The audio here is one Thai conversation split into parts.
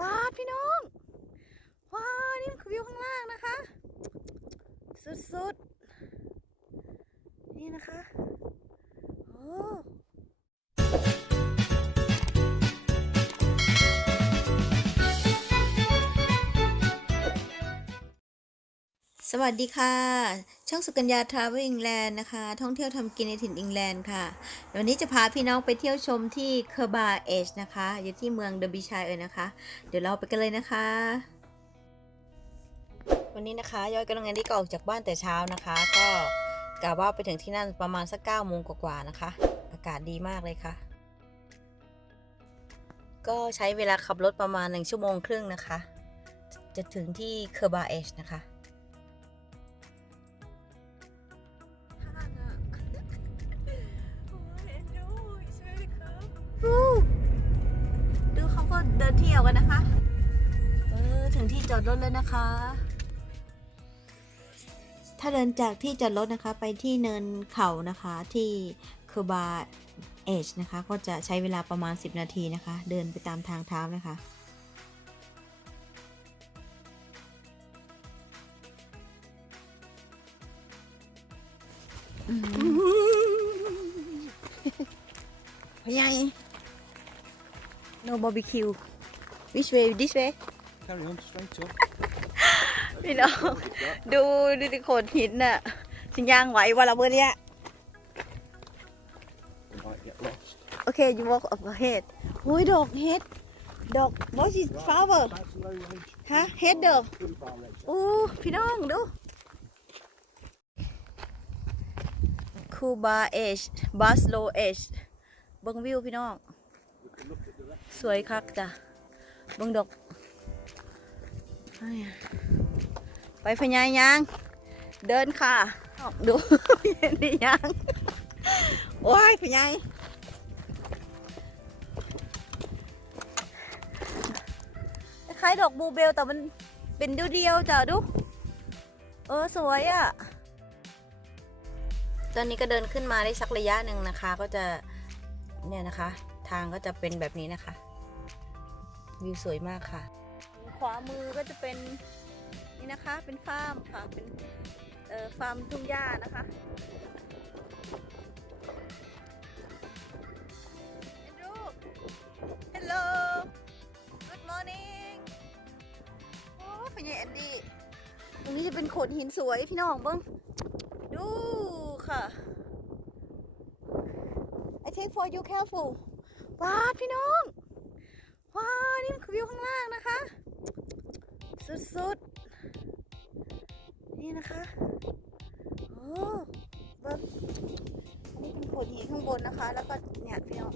ว้าพี่น้อง ว้าวนี่มันคือวิวข้างล่างนะคะ สุดๆ นี่นะคะ โอ้ สวัสดีค่ะ ช่องสุกัญญาทราเวลอิงแลนด์นะคะ ท่องเที่ยวทำกินในถิ่นอิงแลนด์ค่ะ วันนี้จะพาพี่น้องไปเที่ยวชมที่เคอร์บาเอชนะคะ อยู่ที่เมืองเดอร์บิชัยเอยนะคะ เดี๋ยวเราไปกันเลยนะคะ วันนี้นะคะ ย้อยกำลังงานที่ก็ออกจากบ้านแต่เช้านะคะ ก็กะว่าไปถึงที่นั่นประมาณสักเก้าโมงกว่าๆนะคะ อากาศดีมากเลยค่ะ ก็ใช้เวลาขับรถประมาณหนึ่งชั่วโมงครึ่งนะคะ จะถึงที่เคอร์บาเอชนะคะ เดินเที่ยวกันนะคะ เออถึงที่จอดรถแล้วนะคะ ถ้าเดินจากที่จอดรถนะคะไปที่เนินเขานะคะที่เคอร์บาเอชนะคะ ก็จะใช้เวลาประมาณ 10 นาทีนะคะ เดินไปตามทางเท้านะคะพยัง no barbecue which way this way Carry on straight up. พี่น้องดูดูดิโขดหินน่ะสิย่างไหววันละเบอร์เนี้ย You might get lost. โอเค you walk up ahead โอ้ยดอกเฮ็ดดอก what is flower That's low range. ฮะเฮ็ดเด้อ Good bar range. โอ้พี่น้องดูคูบาเอชบาสโลเอชเบิ่งวิวพี่น้อง สวยคักจ้ะบิ่งดอกไปพญายาง เดินค่ะดูเห็นดิยัง โอ้ยพญายคล้ายดอกบูเบลแต่มันเป็นเดียวๆจ้ะดู เออ สวยอะ่ะ ตอนนี้ก็เดินขึ้นมาได้สักระยะหนึ่งนะคะ ก็จะเนี่ยนะคะ ทางก็จะเป็นแบบนี้นะคะ วิวสวยมากค่ะ ขวามือก็จะเป็นนี่นะคะ เป็นฟาร์มค่ะ เป็นฟาร์มทุ่งหญ้านะคะ Hello Good morning โอ้พญาแอนดี้ตรงนี้จะเป็นโขดหินสวยพี่น้องเบิ้งดูค่ะ I take for you careful ว้าพี่น้อง คือวิวข้างล่างนะคะ สุดๆ นี่นะคะโอ้บันนี้เป็นโขดหินข้างบนนะคะ แล้วก็เนี่ยพี่น้อง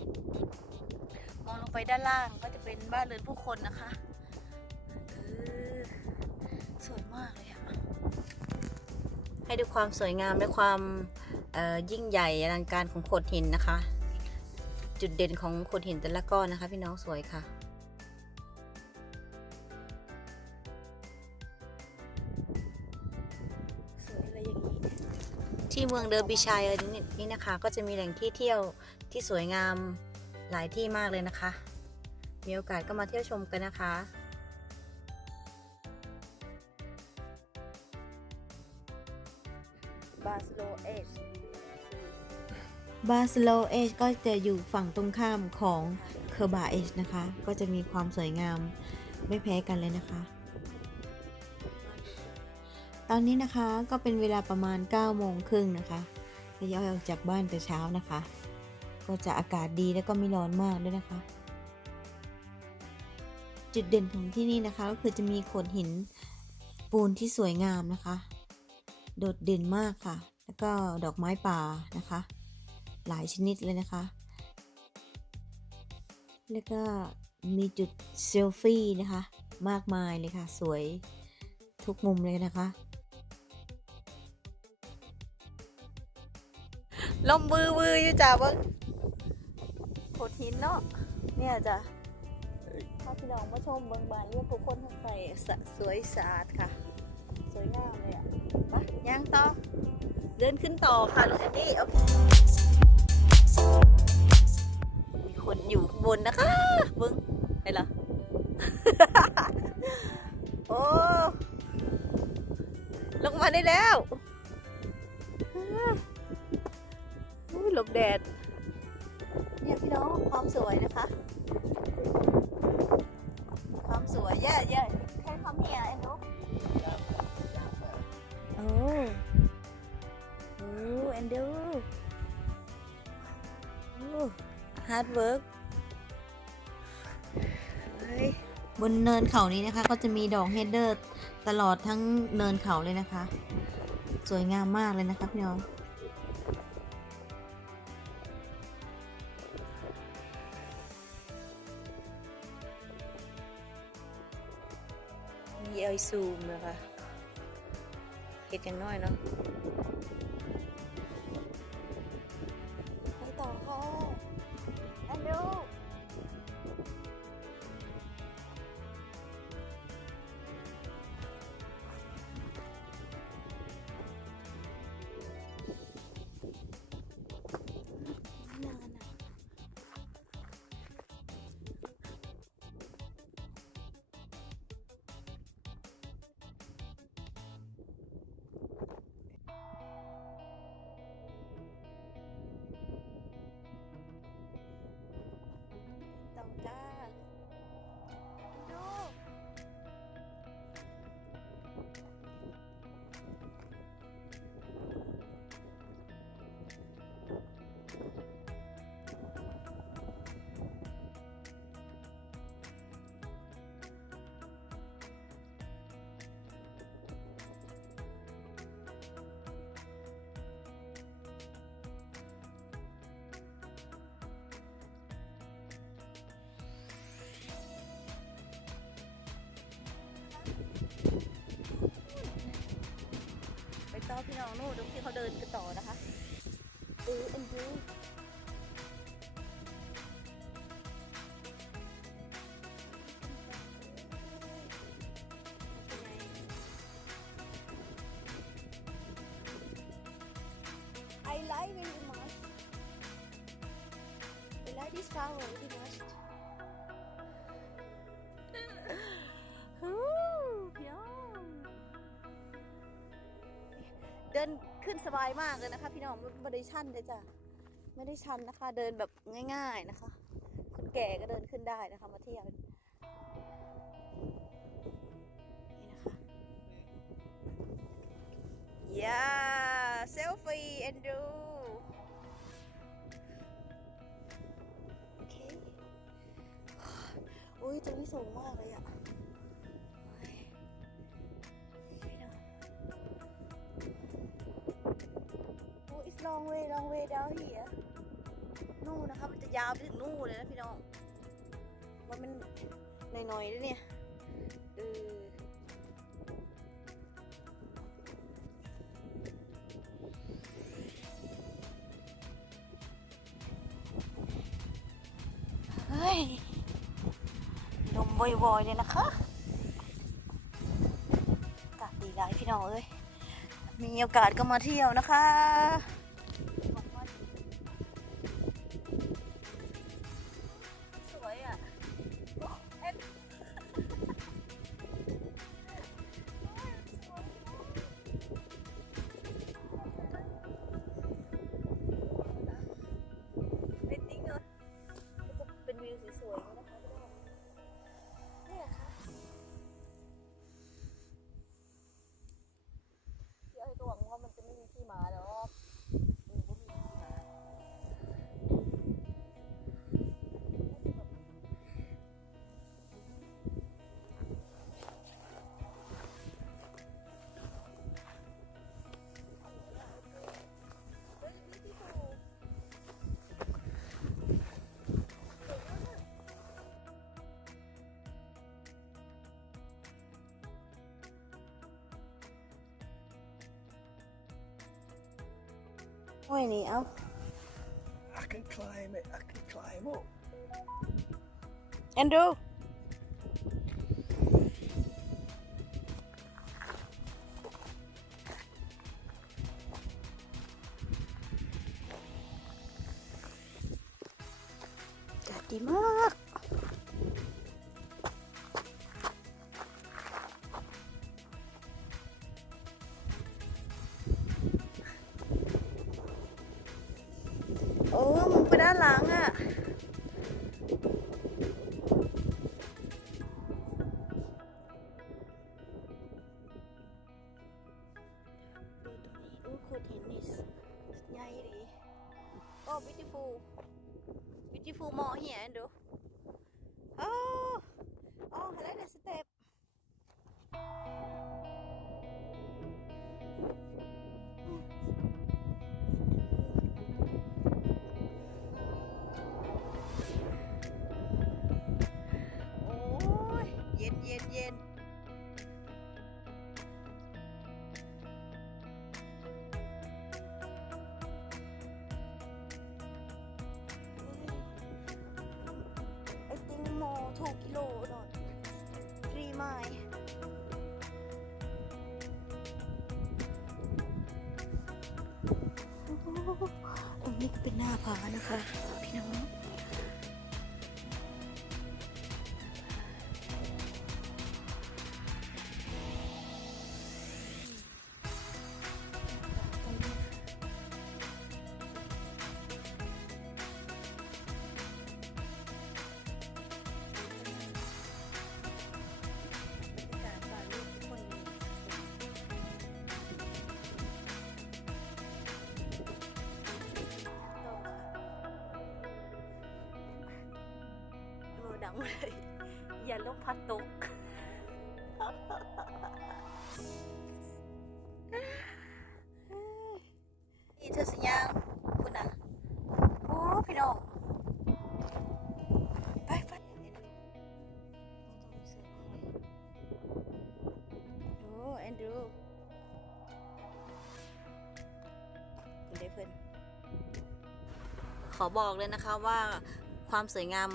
มองลงไปด้านล่างก็จะเป็นบ้านเรือนผู้คนนะคะเออสวยมากเลยอะให้ดูความสวยงามและความยิ่งใหญ่อลังการของโขดหินนะคะ จุดเด่นของโขดหินแต่ละก้อนนะคะ พี่น้องสวยค่ะ เมืองเดอร์บิชัยอะไรนี่นี่นะคะ ก็จะมีแหล่งที่เที่ยวที่สวยงามหลายที่มากเลยนะคะ มีโอกาสก็มาเที่ยวชมกันนะคะบาสโลเอชบาสโลเอชก็จะอยู่ฝั่งตรงข้ามของเคอร์บาเอชนะคะ ก็จะมีความสวยงามไม่แพ้กันเลยนะคะต อนนี้นะคะก็เป็นเวลาประมาณ9โมงครึ่งนะคะระยะออกจากบ้านแต่เช้านะคะ ก็จะอากาศดีแล้วก็ไม่ร้อนมากด้วยนะคะ จุดเด่นของที่นี่นะคะก็คือจะมีโขดหินปูนที่สวยงามนะคะ โดดเด่นมากค่ะ แล้วก็ดอกไม้ป่านะคะ หลายชนิดเลยนะคะ แล้วก็มีจุดเซลฟี่นะคะ มากมายเลยค่ะ สวยทุกมุมเลยนะคะ ลมบือบืออยู่จ้าเบิ้งโขดหินเนาะเนี่ยจ้ะถ้าพี่น้องมาชมเบิ้งบานเรียกทุกคนทั้งใส่สวยสะอาดค่ะ สวยงามเลยอะไปย่างต่อเดินขึ้นต่อค่ะลูกแอนดี้โอเคมีคนอยู่บนนะคะเบิ้งเห็นเหรอโอ้ลงมาได้แล้ว หลบแดด เนี่ยพี่น้องความสวยนะคะ ความสวยเยอะเยอะแค่คำเฮียไอ้นุ๊กโอ้โอ้แอนดูโอ้ฮาร์ดเวิร์กบนเนินเขานี้นะคะ ก็จะมีดอกเฮดเดอร์ตลอดทั้งเนินเขาเลยนะคะ สวยงามมากเลยนะคะพี่น้อง ซูมนะคะเห็ดอย่างน้อยเนาะ ไปต่อพี่น้องนู่นดูที่เขาเดินกันต่อนะคะเออเอ็นดู I like very much. I like this flower ดินขึ้นสบายมากเลยนะคะ พี่น้องไม่ได้ชันเลยจ้ะไม่ได้ชันนะคะ เดินแบบง่ายๆนะคะ คนแก่ก็เดินขึ้นได้นะคะ มาเที่ยวนี่นะคะย่าเซลฟี่แอนดูโอเคอุ้ยตรงนี้สูงมากเลยอะ long way long way down here นู่นนะคะมันจะยาวไปถึงนู่นเลยนะพี่น้องว่ามันหน่อยๆด้วยเนี่ยเออเฮ้ยลมวอยๆเลยนะคะอากาศดีหลายพี่น้องเอ้ยมีโอกาสก็มาเที่ยวนะคะ ห้วยนี่เอา I can climb it. I can climb up. แอนานหลังอะ่ะดูตรงนี้อู้คตรหินนี่ใหญ่ดีโอ้ beautiful beautiful มอเหียดู more 2 kilo not 3 mile โอ้โหอันนี้ก็เป็นหน้าผานะคะ พี่น้อง งเลยอย่าลมพัดตก นี่เธอสัญญาคุณอะโอ้พี่น้องไปไปโอ้แอนดรูคุณได้เพื่อนขอบอกเลยนะคะว่าความสวยงาม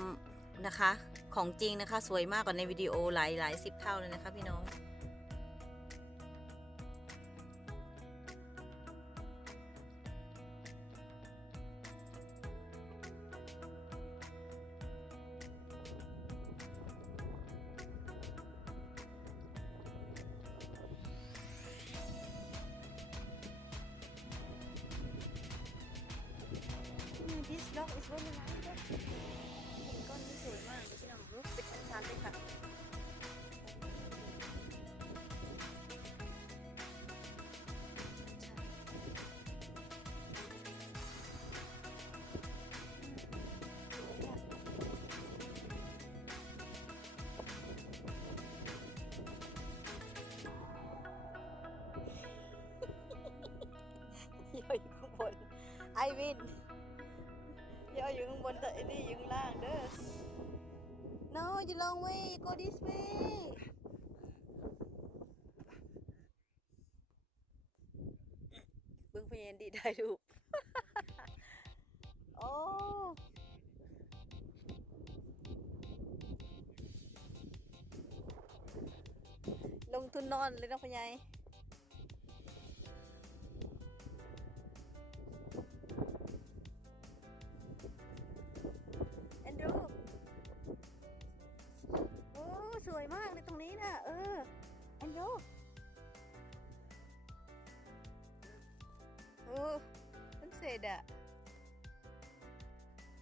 นะคะ ของจริงนะคะ สวยมากกว่าในวิดีโอหลายหลายสิบเท่าเลยนะคะพี่น้อง This dog is very nice วินย่ออยู่ข้างบนแต่ไอ้นี่อยู่ข้างล่างเด้อ no you long way go this way เบิ่งพยานดีได้รูปโอ้ลงทุนนอนเลยนะพยาย วยมากเลยตรงนี้นะเออแอนดรูโอ้มันเสร็จอะ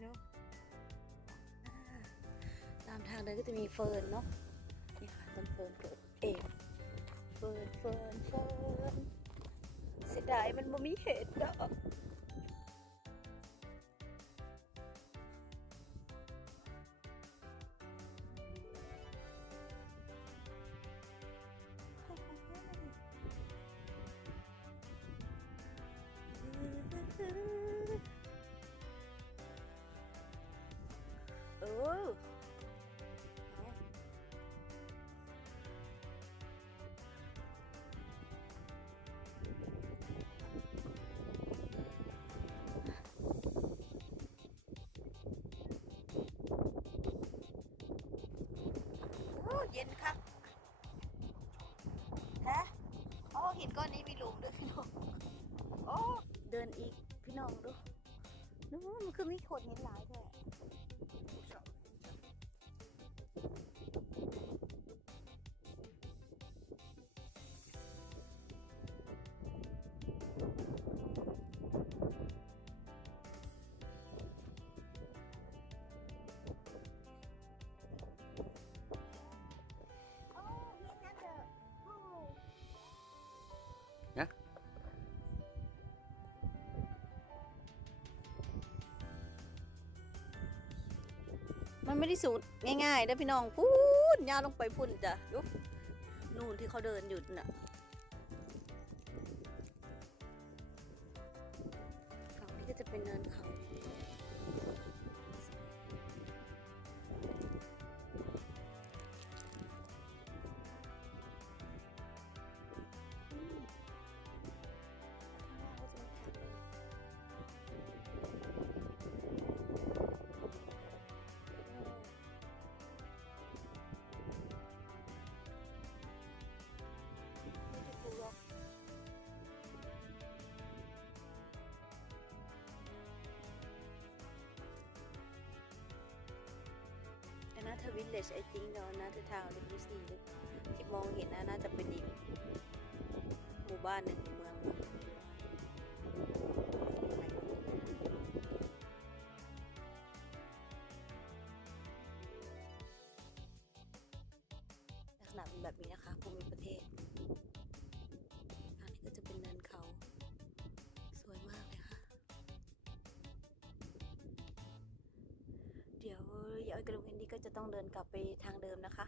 เนาะตามทางเดินก็จะมีเฟิร์นเนาะนี่ค่ะต้นเฟิร์นเกิดเองเฟิร์นเฟิร์นเฟิร์นเสียดายมันบ่มีเห็ดเนาะ คือมีโขดหินหลายแท้ มันไม่ได้สูงง่ายๆเด้อพี่น้องพูนยาวลงไปพุ่นจ้ะดูนู่นที่เขาเดินอยู่น่ะ วิลเลจไอจิงเนาะน่าเธอทาวน์เลยูซีที่มองเห็นนะน่าจะเป็นอีกหมู่บ้านหนึ่งเมือง ก็จะต้องเดินกลับไปทางเดิมนะคะ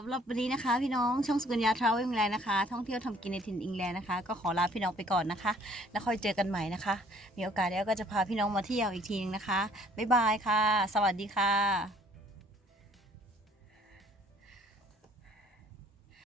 สำหรับวันนี้นะคะ พี่น้องช่องสุกัญญาทราเวลอิงแลนด์นะคะ ท่องเที่ยวทำกินในถิ่นอิงแลนด์นะคะ ก็ขอลาพี่น้องไปก่อนนะคะ แล้วค่อยเจอกันใหม่นะคะ มีโอกาสแล้วก็จะพาพี่น้องมาเที่ยวอีกทีนึงนะคะบ๊ายบายค่ะ สวัสดีค่ะ